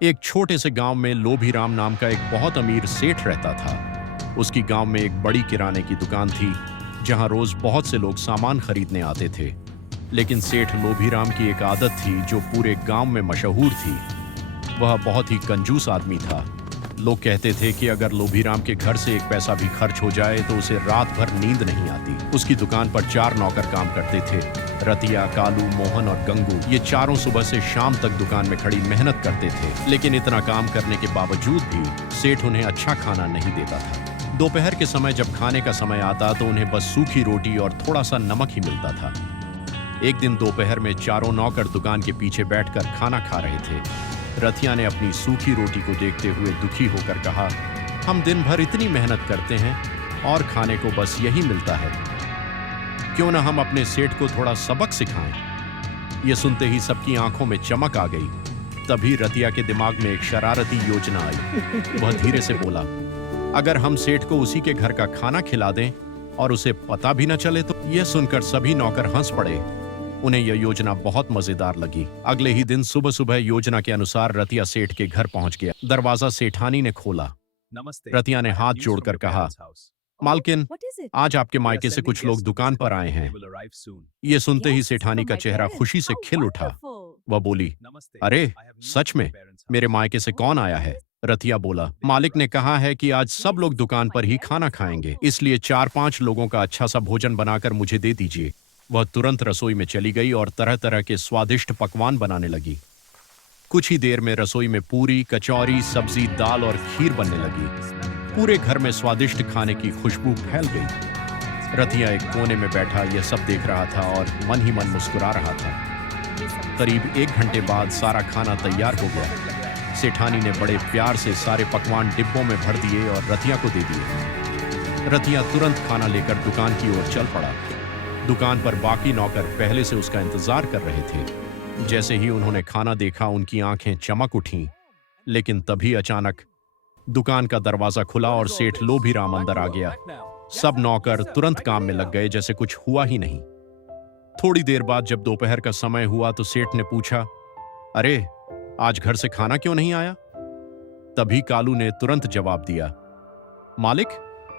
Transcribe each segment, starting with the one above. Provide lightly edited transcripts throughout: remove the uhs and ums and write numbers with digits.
एक छोटे से गांव में लोभी राम नाम का एक बहुत अमीर सेठ रहता था। उसकी गांव में एक बड़ी किराने की दुकान थी, जहां रोज बहुत से लोग सामान खरीदने आते थे। लेकिन सेठ लोभी राम की एक आदत थी जो पूरे गांव में मशहूर थी। वह बहुत ही कंजूस आदमी था। लोग कहते थे कि अगर लोभीराम के घर से एक पैसा भी खर्च हो जाए तो उसे रात भर नींद नहीं आती। उसकी दुकान पर 4 नौकर काम करते थे, रतिया, कालू, मोहन और गंगू। ये चारों सुबह से शाम तक दुकान में खड़ी मेहनत करते थे। लेकिन इतना काम करने के बावजूद भी सेठ उन्हें अच्छा खाना नहीं देता था। दोपहर के समय जब खाने का समय आता तो उन्हें बस सूखी रोटी और थोड़ा सा नमक ही मिलता था। एक दिन दोपहर में चारों नौकर दुकान के पीछे बैठकर खाना खा रहे थे। रथिया ने अपनी सूखी रोटी को देखते हुए दुखी होकर कहा, हम दिन भर इतनी मेहनत करते हैं और खाने को बस यही मिलता है। क्यों न हम अपने सेठ को थोड़ा सबक सिखाएं। यह सुनते ही सबकी आंखों में चमक आ गई। तभी रतिया के दिमाग में एक शरारती योजना आई। वह धीरे से बोला, अगर हम सेठ को उसी के घर का खाना खिला दें और उसे पता भी न चले तो। यह सुनकर सभी नौकर हंस पड़े। उन्हें यह योजना बहुत मजेदार लगी। अगले ही दिन सुबह सुबह योजना के अनुसार रतिया सेठ के घर पहुंच गया। दरवाजा सेठानी ने खोला। नमस्ते। रतिया ने हाथ जोड़कर कहा, मालकिन, आज आपके मायके से कुछ लोग दुकान पर आए हैं। ये सुनते ही सेठानी का चेहरा खुशी से खिल उठा। वह बोली, अरे सच में, मेरे मायके से कौन आया है? रतिया बोला, मालिक ने कहा है कि आज सब लोग दुकान पर ही खाना खाएंगे, इसलिए 4-5 लोगों का अच्छा सा भोजन बनाकर मुझे दे दीजिए। वह तुरंत रसोई में चली गई और तरह तरह के स्वादिष्ट पकवान बनाने लगी। कुछ ही देर में रसोई में पूरी, कचौरी, सब्जी, दाल और खीर बनने लगी। पूरे घर में स्वादिष्ट खाने की खुशबू फैल गई। रतिया एक कोने में बैठा यह सब देख रहा था और मन ही मन मुस्कुरा रहा था। करीब 1 घंटे बाद सारा खाना तैयार हो गया। सेठानी ने बड़े प्यार से सारे पकवान डिब्बों में भर दिए और रतिया को दे दिए। रतिया तुरंत खाना लेकर दुकान की ओर चल पड़ा। दुकान पर बाकी नौकर पहले से उसका इंतजार कर रहे थे। जैसे ही उन्होंने खाना देखा उनकी आंखें चमक उठीं। लेकिन तभी अचानक दुकान का दरवाजा खुला और सेठ लोभीराम अंदर आ गया। सब नौकर तुरंत काम में लग गए जैसे कुछ हुआ ही नहीं। थोड़ी देर बाद जब दोपहर का समय हुआ तो सेठ ने पूछा, अरे आज घर से खाना क्यों नहीं आया? तभी कालू ने तुरंत जवाब दिया, मालिक,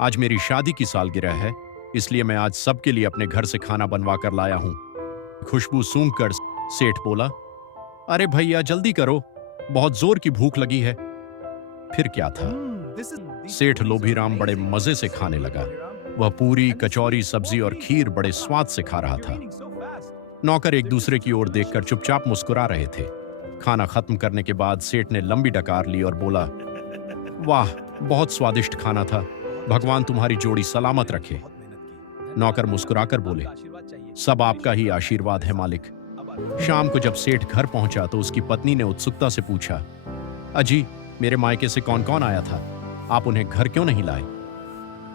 आज मेरी शादी की सालगिरह है, इसलिए मैं आज सबके लिए अपने घर से खाना बनवा कर लाया हूं। खुशबू सूंघकर सेठ बोला, अरे भैया जल्दी करो, बहुत जोर की भूख लगी है। फिर क्या था, सेठ लोभीराम बड़े मजे से खाने लगा। वह पूरी, कचौरी, सब्जी और खीर बड़े स्वाद से खा रहा था। नौकर एक दूसरे की ओर देखकर चुपचाप मुस्कुरा रहे थे। खाना खत्म करने के बाद सेठ ने लंबी डकार ली और बोला, वाह, बहुत स्वादिष्ट खाना था, भगवान तुम्हारी जोड़ी सलामत रखे। नौकर मुस्कुराकर बोले, सब आपका ही आशीर्वाद है मालिक। शाम को जब सेठ घर पहुंचा तो उसकी पत्नी ने उत्सुकता से पूछा, अजी, मेरे मायके से कौन कौन आया था? आप उन्हें घर क्यों नहीं लाए?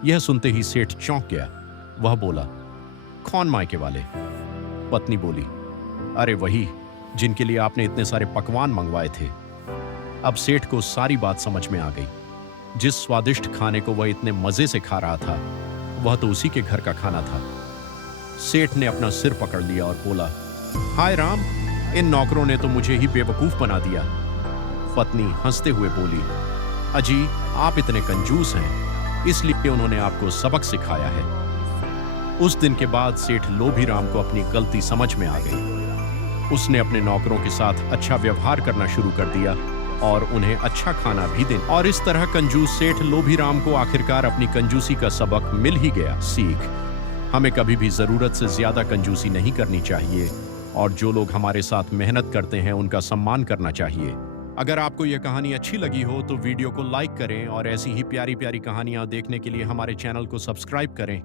यह सुनते ही सेठ चौंक गया। वह बोला, कौन मायके वाले? पत्नी बोली, अरे वही जिनके लिए आपने इतने सारे पकवान मंगवाए थे। अब सेठ को सारी बात समझ में आ गई। जिस स्वादिष्ट खाने को वह इतने मजे से खा रहा था वह तो उसी के घर का खाना था। सेठ ने अपना सिर पकड़ लिया और बोला, हाय राम, इन नौकरों ने तो मुझे ही बेवकूफ बना दिया। पत्नी हंसते हुए बोली, अजी, आप इतने कंजूस हैं, इसलिए उन्होंने आपको सबक सिखाया है। उस दिन के बाद सेठ लोभीराम को अपनी गलती समझ में आ गई। उसने अपने नौकरों के साथ अच्छा व्यवहार करना शुरू कर दिया और उन्हें अच्छा खाना भी देना। और इस तरह कंजूस सेठ लोभीराम को आखिरकार अपनी कंजूसी का सबक मिल ही गया। सीख, हमें कभी भी जरूरत से ज्यादा कंजूसी नहीं करनी चाहिए और जो लोग हमारे साथ मेहनत करते हैं उनका सम्मान करना चाहिए। अगर आपको यह कहानी अच्छी लगी हो तो वीडियो को लाइक करें और ऐसी ही प्यारी प्यारी कहानियां देखने के लिए हमारे चैनल को सब्सक्राइब करें।